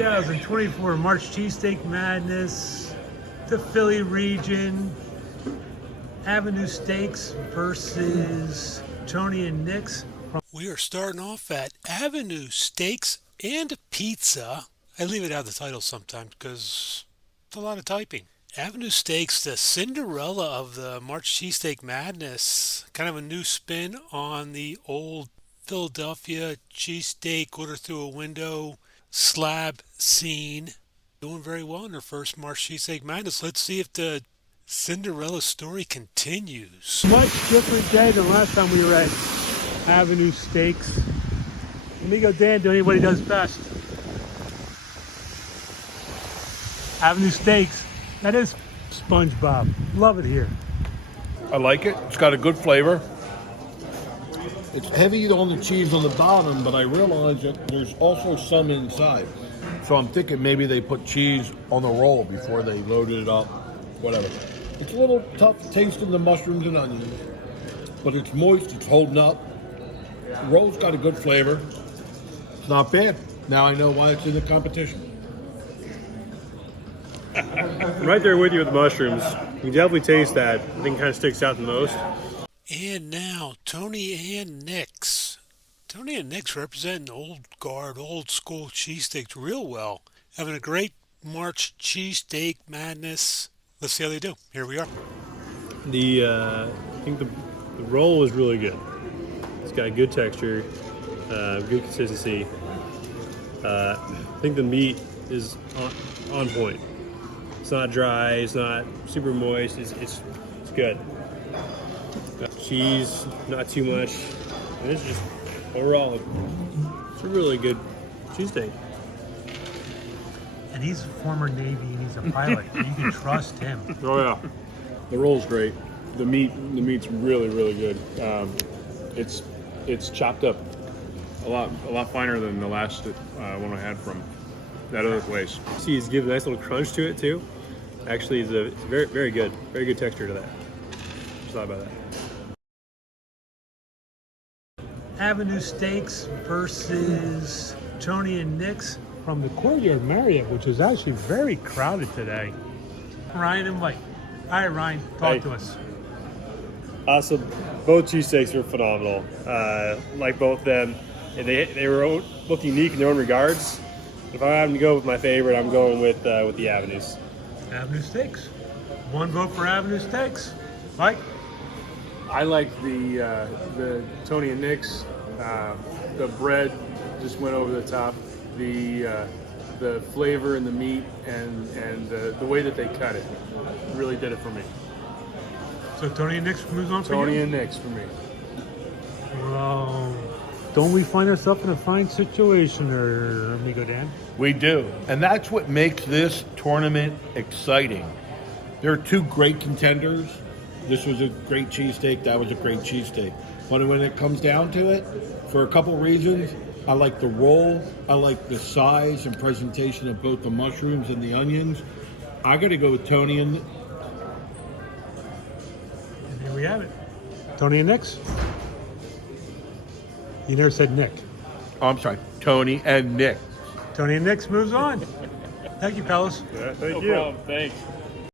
2024 March Cheesesteak Madness, the Philly region, Avenue Steaks versus Tony and Nick's. We are starting off at Avenue Steaks and Pizza. I leave it out of the title sometimes because it's a lot of typing. Avenue Steaks, the Cinderella of the March Cheesesteak Madness. Kind of a new spin on the old Philadelphia cheesesteak order through a window slab scene. Doing very well in their first March Cheesesteak Madness. Let's see if the Cinderella story continues. Much different day than last time we were at Avenue Steaks. Amigo Dan doing what he does best. Avenue Steaks. That is SpongeBob. Love it here. I like it. It's got a good flavor. It's heavy on the cheese on the bottom, but I realize that there's also some inside. So I'm thinking maybe they put cheese on the roll before they loaded it up, whatever. It's a little tough tasting the mushrooms and onions, but it's moist, it's holding up. The roll's got a good flavor. It's not bad. Now I know why it's in the competition. I'm right there with you with the mushrooms. You can definitely taste that. I think it kind of sticks out the most. And now, Tony and Nick's. Tony and Nick's representing old guard, old school cheesesteaks real well. Having a great March Cheesesteak Madness. Let's see how they do. Here we are. I think the roll is really good. It's got good texture, good consistency. I think the meat is on point. It's not dry, it's not super moist, it's good. Cheese, not too much. And it's just, overall, it's a really good cheesesteak. And he's a former Navy and he's a pilot. You can trust him. Oh yeah. The roll's great. The meat's really, really good. It's chopped up a lot finer than the last one I had from that other place. See, it's given a nice little crunch to it too. Actually, it's very, very good texture to that. Just thought about that. Avenue Steaks versus Tony and Nick's from the Courtyard Marriott, which is actually very crowded today. Ryan and Mike. All right, Ryan, talk to us. Awesome. Both cheesesteaks were phenomenal. Like both of them. And they were both unique in their own regards. If I have to go with my favorite, I'm going with the Avenues. Avenue Steaks. One vote for Avenue Steaks. Mike? I like the Tony and Nick's. The bread just went over the top. The flavor and the meat and the way that they cut it really did it for me. So Tony and Nick's moves on for you? Tony and Nick's for me. Well, don't we find ourselves in a fine situation, or Amigo Dan? We do. And that's what makes this tournament exciting. There are two great contenders. This was a great cheesesteak, that was a great cheesesteak. But when it comes down to it, for a couple reasons, I like the roll, I like the size and presentation of both the mushrooms and the onions. I gotta go with Tony and here we have it. Tony and Nick's? You never said Nick. Oh, I'm sorry, Tony and Nick. Tony and Nick's moves on. Thank you, fellas. Yeah, thank you. No problem. Thanks.